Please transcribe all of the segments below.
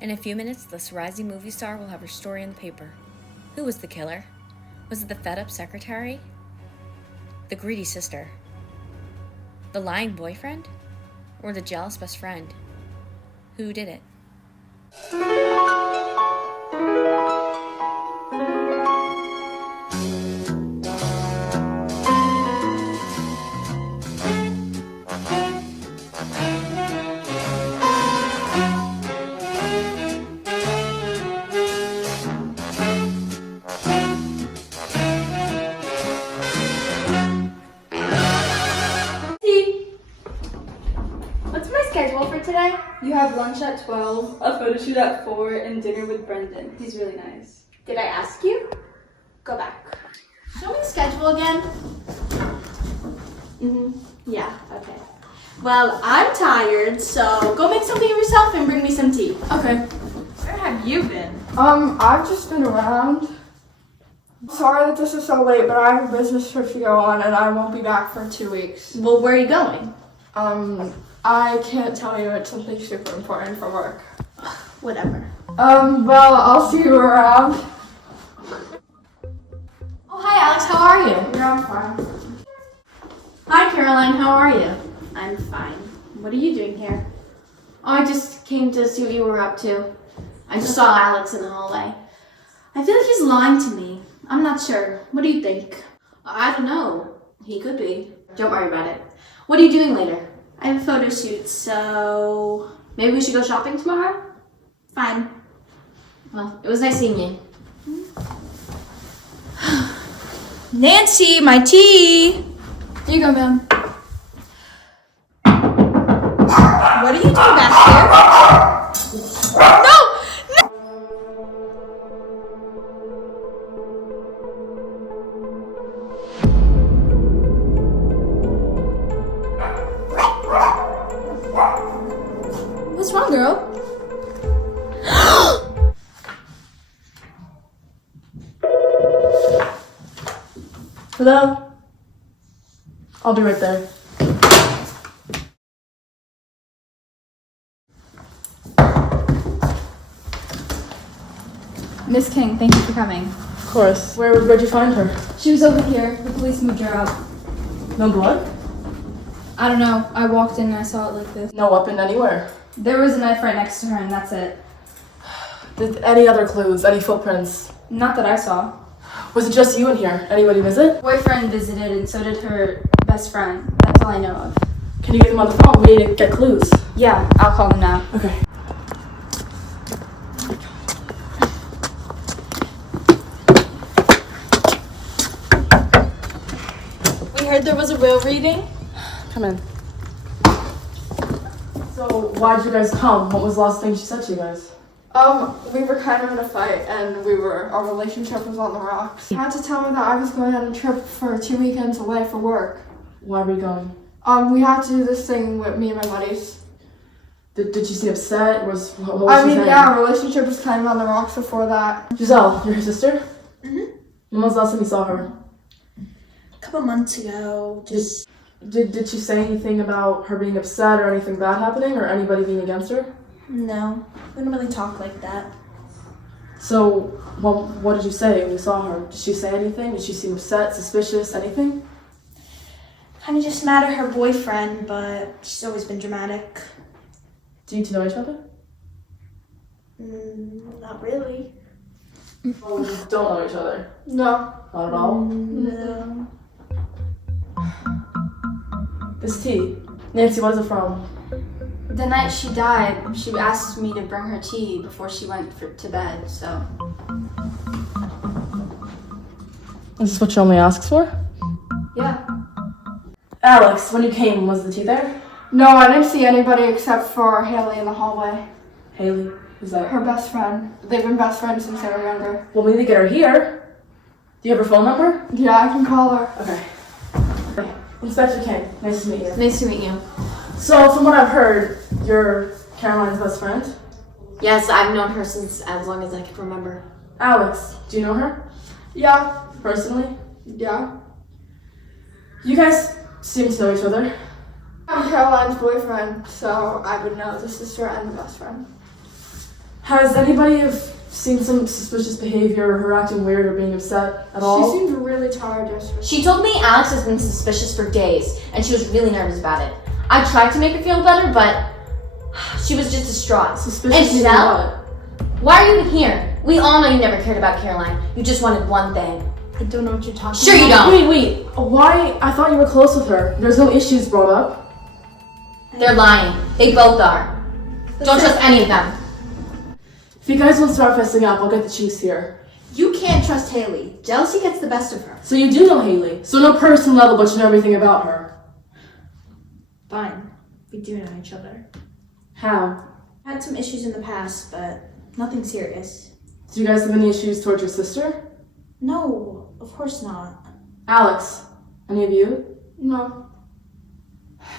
In a few minutes, this rising movie star will have her story in the paper. Who was the killer? Was it the fed-up secretary? The greedy sister? The lying boyfriend? Or the jealous best friend? Who did it? Today? You have lunch at 12, a photo shoot at 4, and dinner with Brendan. He's really nice. Did I ask you? Go back. Show me the schedule again. Yeah, okay. Well, I'm tired, so go make something of yourself and bring me some tea. Okay. Where have you been? I've just been around. Sorry that this is so late, but I have a business trip to go on and I won't be back for 2 weeks. Well, where are you going? I can't tell you. It's something super important for work. Whatever. Well, I'll see you around. Oh, hi Alex, how are you? Yeah, I'm fine. Hi Caroline, how are you? I'm fine. What are you doing here? Oh, I just came to see what you were up to. I just saw Alex in the hallway. I feel like he's lying to me. I'm not sure. What do you think? I don't know. He could be. Don't worry about it. What are you doing later? I have a photo shoot, so maybe we should go shopping tomorrow? Fine. Well, it was nice seeing you. Nancy, my tea! Here you go, ma'am. What are you doing back here? No! What's wrong, girl? Hello? I'll be right there. Miss King, thank you for coming. Of course. Where'd you find her? She was over here. The police moved her out. No blood? I don't know. I walked in and I saw it like this. No weapon anywhere? There was a knife right next to her and that's it. Any other clues? Any footprints? Not that I saw. Was it just you in here? Anybody visit? Boyfriend visited and so did her best friend. That's all I know of. Can you get them on the phone? We need to get clues. Yeah, I'll call them now. Okay. We heard there was a will reading. Come in. So, why'd you guys come? What was the last thing she said to you guys? We were kind of in a fight and our relationship was on the rocks. She had to tell me that I was going on a trip for 2 weekends away for work. Why were you going? We had to do this thing with me and my buddies. Did she seem upset? What was she saying? Yeah, our relationship was kind of on the rocks before that. Giselle, you're her sister? Mm-hmm. When was the last time you saw her? A couple months ago, just... Did she say anything about her being upset or anything bad happening or anybody being against her? No, we don't really talk like that. So, well, what did you say when you saw her? Did she say anything? Did she seem upset, suspicious, anything? Kind of just mad at her boyfriend, but she's always been dramatic. Do you two know each other? Not really. Oh, you don't know each other? No. Not at all? No. This tea. Nancy, what is it from? The night she died, she asked me to bring her tea before she went to bed, so... Is this what she only asks for? Yeah. Alex, when you came, was the tea there? No, I didn't see anybody except for Hayley in the hallway. Hayley, is that Her best friend. They've been best friends since they were younger. Well, we need to get her here. Do you have her phone number? Yeah, I can call her. Okay. Inspector King, nice to meet you. Nice to meet you. So, from what I've heard, you're Caroline's best friend? Yes, I've known her since as long as I can remember. Alex, do you know her? Yeah. Personally? Yeah. You guys seem to know each other. I'm Caroline's boyfriend, so I would know the sister and the best friend. Has anybody seen some suspicious behavior, or her acting weird or being upset at all? She seemed really tired yesterday. She told me Alex has been suspicious for days, and she was really nervous about it. I tried to make her feel better, but she was just distraught. Suspicious And meaning Giselle? what? Why are you even here? We all know you never cared about Caroline. You just wanted one thing. I don't know what you're talking Sure you don't. Wait. Why? I thought you were close with her. There's no issues brought up. They're lying. They both are. Don't trust any of them. If you guys want to start fessing up, I'll get the chiefs here. You can't trust Hayley. Jealousy gets the best of her. So you do know Hayley. So no personal level, but you know everything about her. Fine. We do know each other. How? Had some issues in the past, but nothing serious. Do you guys have any issues towards your sister? No, of course not. Alex, any of you? No.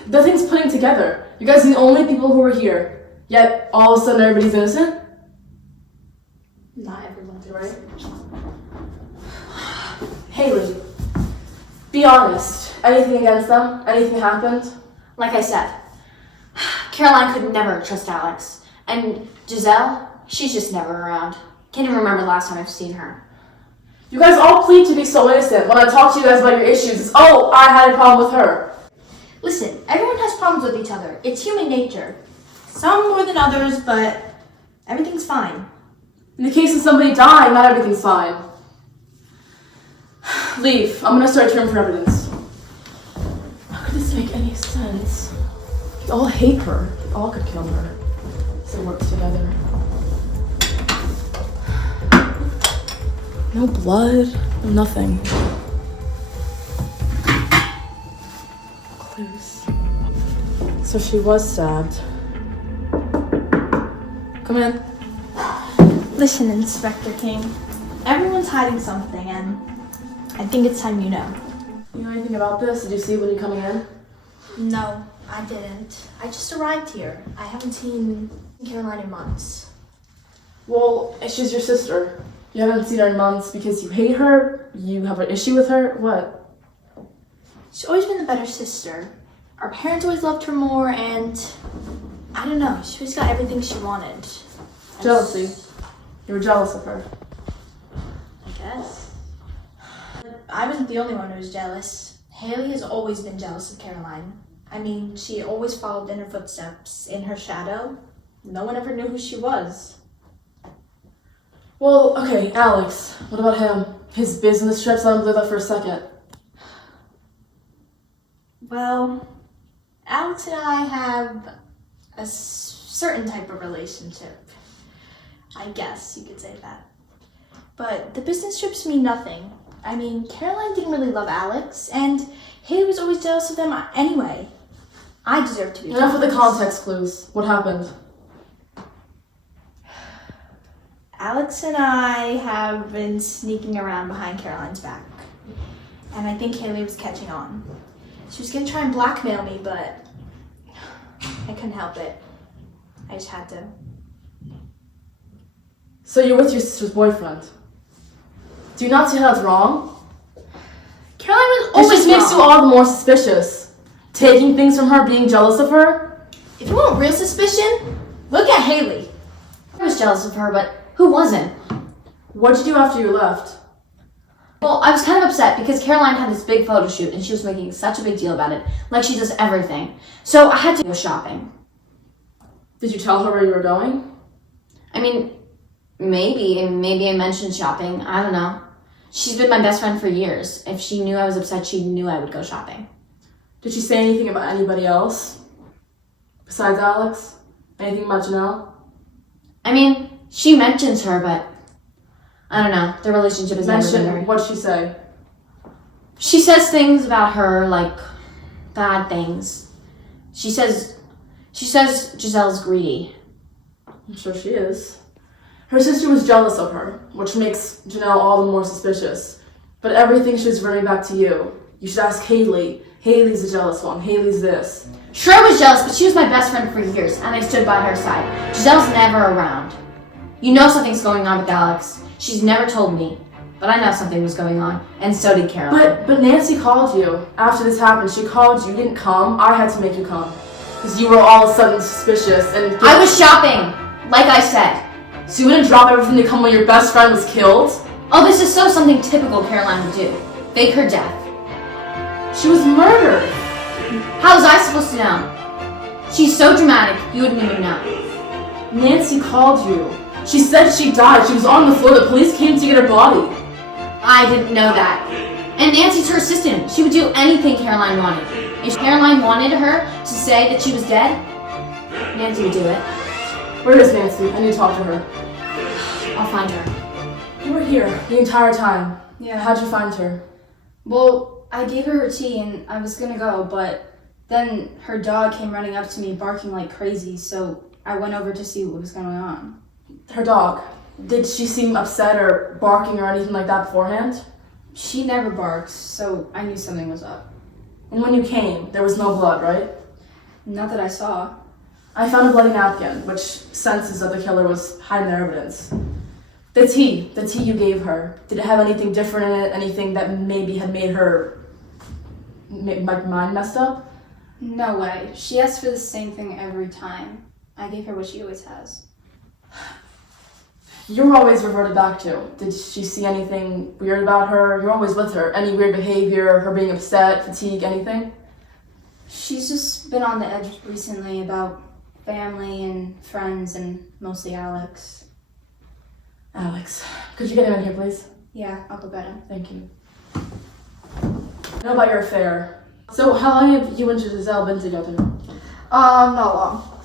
Nothing's putting together. You guys are the only people who are here. Yet all of a sudden everybody's innocent? Not everyone's Right? Hayley, be honest. Anything against them? Anything happened? Like I said, Caroline could never trust Alex. And Giselle, she's just never around. Can't even remember the last time I've seen her. You guys all plead to be so innocent. When I talk to you guys about your issues, it's, oh, I had a problem with her. Listen, everyone has problems with each other. It's human nature. Some more than others, but everything's fine. In the case of somebody dying, not everything's fine. Leave. I'm gonna search room for evidence. How could this make any sense? They all hate her. They all could kill her. So it works together. No blood, no nothing. Clues. So she was stabbed. Come in. Listen, Inspector King. Everyone's hiding something, and I think it's time you know. You know anything about this? Did you see when you're coming in? No, I didn't. I just arrived here. I haven't seen Caroline in months. Well, she's your sister. You haven't seen her in months because you hate her? You have an issue with her? What? She's always been the better sister. Our parents always loved her more, and I don't know, she always got everything she wanted. Jealousy. You were jealous of her. I guess. But I wasn't the only one who was jealous. Hayley has always been jealous of Caroline. I mean, she always followed in her footsteps, in her shadow. No one ever knew who she was. Well, okay, Alex. What about him? His business trips, let him live that for a second. Well, Alex and I have a certain type of relationship. I guess you could say that. But the business trips mean nothing. I mean, Caroline didn't really love Alex, and Hayley was always jealous of them anyway. I deserve to be Enough with the jealous. context clues. What happened? Alex and I have been sneaking around behind Caroline's back. And I think Hayley was catching on. She was gonna try and blackmail me, but I couldn't help it. I just had to. So you're with your sister's boyfriend. Do you not see how that's wrong? Caroline was This always just makes wrong. you all the more suspicious. Taking things from her, being jealous of her. If you want real suspicion, look at Hayley. I was jealous of her, but who wasn't? What'd you do after you left? Well, I was kind of upset because Caroline had this big photo shoot and she was making such a big deal about it, like she does everything. So I had to go shopping. Did you tell her where you were going? I mean, maybe I mentioned shopping. I don't know. She's been my best friend for years. If she knew I was upset, she knew I would go shopping. Did she say anything about anybody else? Besides Alex? Anything about Janelle? I mean, she mentions her, but I don't know. Their relationship is never been very... What'd she say? She says things about her, like bad things. She says Giselle's greedy. I'm sure she is. Her sister was jealous of her, which makes Janelle all the more suspicious. But everything should bring back to you. You should ask Hayley. Hayley's the jealous one. Hayley's this. Sure, I was jealous, but she was my best friend for years, and I stood by her side. Giselle's never around. You know something's going on with Alex. She's never told me, but I know something was going on, and so did Caroline. But Nancy called you. After this happened, she called you. You didn't come. I had to make you come. Because you were all of a sudden suspicious and... I was shopping, like I said. So you wouldn't drop everything to come when your best friend was killed? Oh, this is so something typical Caroline would do. Fake her death. She was murdered. How was I supposed to know? She's so dramatic, you wouldn't even know. Nancy called you. She said she died. She was on the floor. The police came to get her body. I didn't know that. And Nancy's her assistant. She would do anything Caroline wanted. If Caroline wanted her to say that she was dead, Nancy would do it. Where is Nancy? I need to talk to her. I'll find her. You were here the entire time. Yeah. How'd you find her? Well, I gave her tea and I was gonna go, but then her dog came running up to me barking like crazy, so I went over to see what was going on. Her dog. Did she seem upset or barking or anything like that beforehand? She never barks, so I knew something was up. And when you came, there was no blood, right? Not that I saw. I found a bloody napkin, which senses that the killer was hiding their evidence. The tea you gave her, did it have anything different in it? Anything that maybe had made her mind messed up? No way. She asks for the same thing every time. I gave her what she always has. You're always reverted back to. Did she see anything weird about her? You're always with her. Any weird behavior, her being upset, fatigue, anything? She's just been on the edge recently about family and friends and mostly Alex. Alex, could you get him in here, please? Yeah, I'll go get him. Thank you. I know about your affair. So how long have you and Giselle been together? Not long.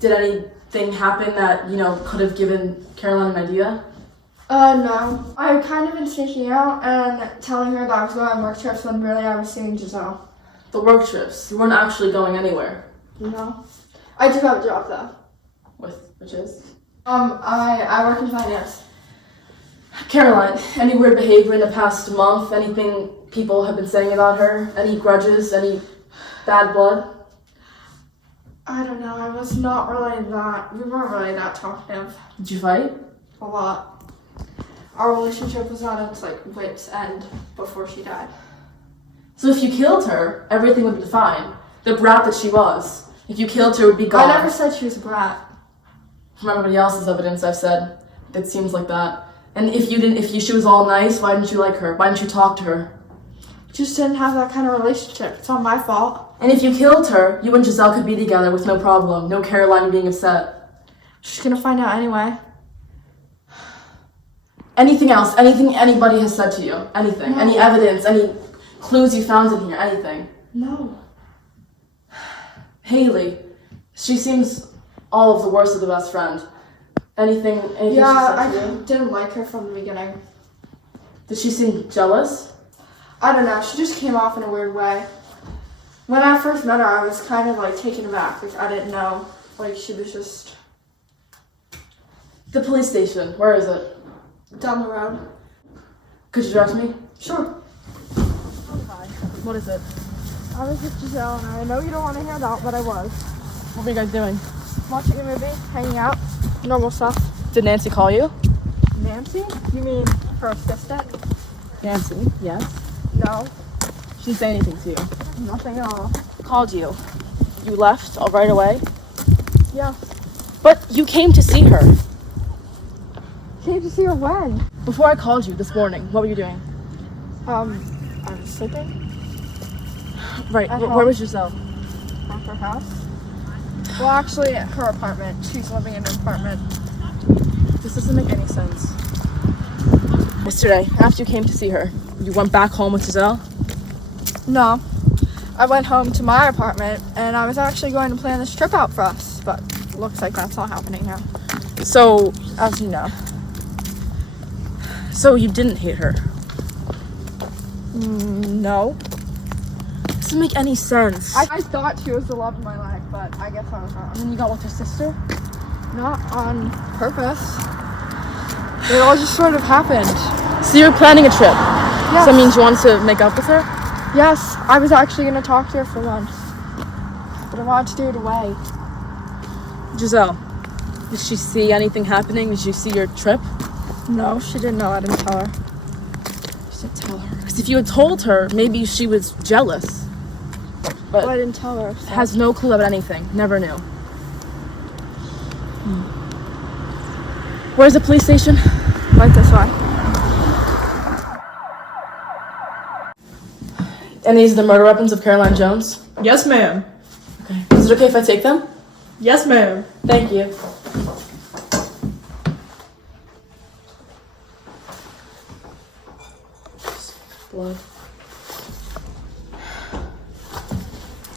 Did anything happen that, could have given Caroline an idea? No. I've kind of been sneaking out and telling her that I was going on work trips when really I was seeing Giselle. The work trips. You weren't actually going anywhere. No. I do have a job though. Which is? I work in finance. Caroline, any weird behavior in the past month? Anything people have been saying about her? Any grudges? Any bad blood? I don't know, we weren't really that talkative. Did you fight? A lot. Our relationship was on its wit's end before she died. So if you killed her, everything would be fine. The brat that she was. If you killed her, it would be gone. I never said she was a brat. From everybody else's evidence I've said, it seems like that. And if she was all nice, why didn't you like her? Why didn't you talk to her? Just didn't have that kind of relationship. It's not my fault. And if you killed her, you and Giselle could be together with no problem. No Caroline being upset. She's gonna find out anyway. Anything else? Anything anybody has said to you? Anything? No. Any evidence? Any clues you found in here? Anything? No. Hayley. She seems all of the worst of the best friend. Anything Yeah, she said I to you? didn't like her from the beginning. Did she seem jealous? I don't know, she just came off in a weird way. When I first met her, I was kind of taken aback. I didn't know. She was just The police station. Where is it? down the road. Could you direct me? Sure. What is it? I was with Giselle, and I know you don't want to hear that, but I was. What were you guys doing? Watching a movie, hanging out, normal stuff. Did Nancy call you? Nancy? You mean her assistant? Nancy, yes. No, She didn't say anything to you. nothing at all. Called you. You left right away? Yeah. But you came to see her. Came to see her when? Before I called you this morning, what were you doing? I was sleeping Right, At where home. was Giselle? at her house. Well, actually, at her apartment. She's living in an apartment. This doesn't make any sense. Yesterday, after you came to see her, you went back home with Giselle? No. I went home to my apartment, and I was actually going to plan this trip out for us, but looks like that's not happening now. So, As you know. so you didn't hate her? No. Doesn't make any sense. I thought she was the love of my life, but I guess I was wrong. And then you got with her sister? Not on purpose. It all just sort of happened. So you were planning a trip? Yes. So that means you wanted to make up with her? Yes, I was actually going to talk to her for lunch. But I wanted to do it away. Giselle, did she see anything happening? Did you see your trip? No, she didn't know. I didn't tell her. You didn't tell her. Because if you had told her, maybe she was jealous. But Well, I didn't tell her. So. has no clue about anything. Never knew. Where's the police station? Right this way. And these are the murder weapons of Caroline Jones? Yes, ma'am. Okay. Is it okay if I take them? Yes, ma'am. Thank you. Blood.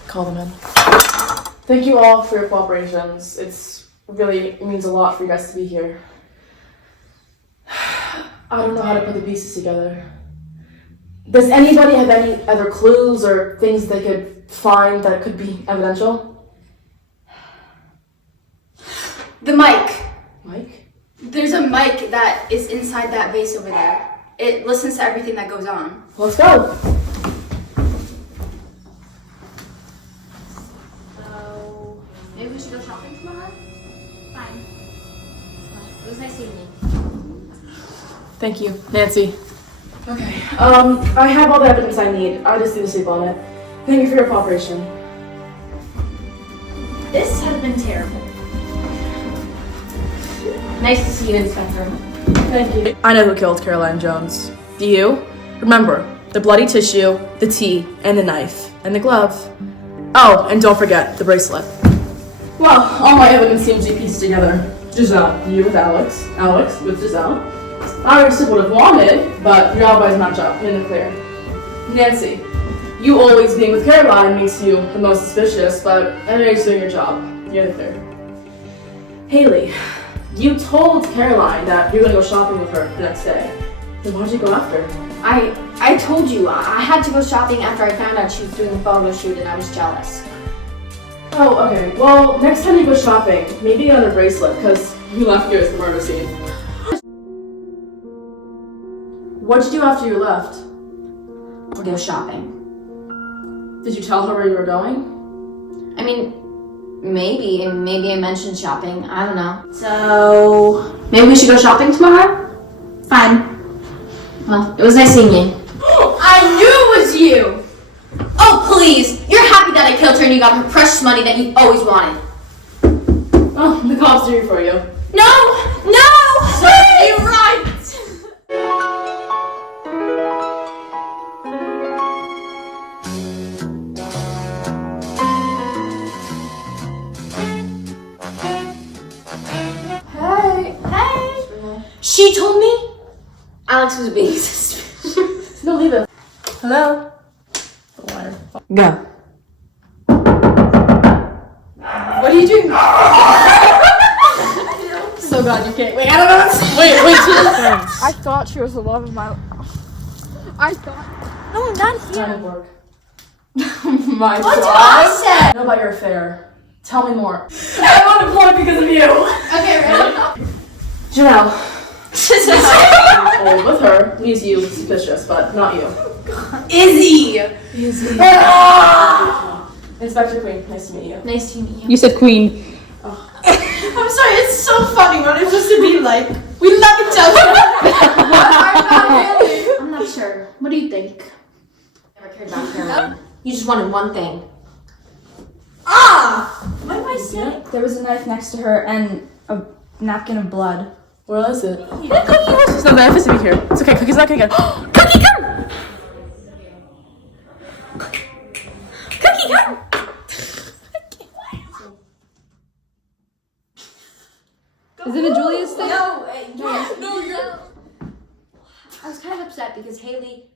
Call them in. Thank you all for your cooperations. It means a lot for you guys to be here. I don't know how to put the pieces together. Does anybody have any other clues or things they could find that could be evidential? The mic. Mike? There's a mic that is inside that vase over there. It listens to everything that goes on. Let's go. So, maybe we should go shopping tomorrow? Fine. It was nice seeing you. Thank you, Nancy. Okay. I have all the evidence I need. I just need to sleep on it. Thank you for your cooperation. This has been terrible. Nice to see you, Inspector. Thank you. I know who killed Caroline Jones. Do you? Remember, the bloody tissue, the tea, and the knife, and the glove. Oh, and don't forget, the bracelet. Well, all my evidence seems to be pieced together. Giselle, you with Alex, Alex with Giselle. I still would have wanted, but your alibis match up in the clear. Nancy, you always being with Caroline makes you the most suspicious, but anyways, doing your job. You're the third. Hayley, you told Caroline that you're gonna go shopping with her the next day. Then why'd you go after her? I told you, I had to go shopping after I found out she was doing a photo shoot and I was jealous. Oh, okay. Well, next time you go shopping, maybe get another bracelet, because you left yours at the murder scene. What'd you do after you left? To go shopping. Did you tell her where you were going? I mean, maybe I mentioned shopping. I don't know. So, maybe we should go shopping tomorrow? Fine. Well, it was nice seeing you. I knew it was you! Oh, please! You're happy that I killed her and you got her precious money that you've always wanted. Oh, the cops are here for you. No! No! You're right! She told me Alex was being suspicious. No, leave it. Hello? Go. What are you doing? So glad you came. Wait, I don't know what to say. Wait, I thought she was the love of my life. I thought. No, I'm not here. Time work. My What did God. I I know about your affair. Tell me more. I'm unemployed because of you. say? Okay, ready? Janelle. With her leaves you suspicious, but not you. Izzie! Inspector Queen, nice to meet you. Nice to meet you. You said queen. I'm sorry, it's so funny when it's just to be like, we love each other. I'm not sure. What do you think? Never cared about Caroline. You just wanted one thing. What am I saying? There was a knife next to her and a napkin of blood. Where is it? It's not that to be here. It's okay, Cookie's not gonna get it. Cookie, come! Cookie, come! Is it a Julia's thing? No, you're. I was kind of upset because Hayley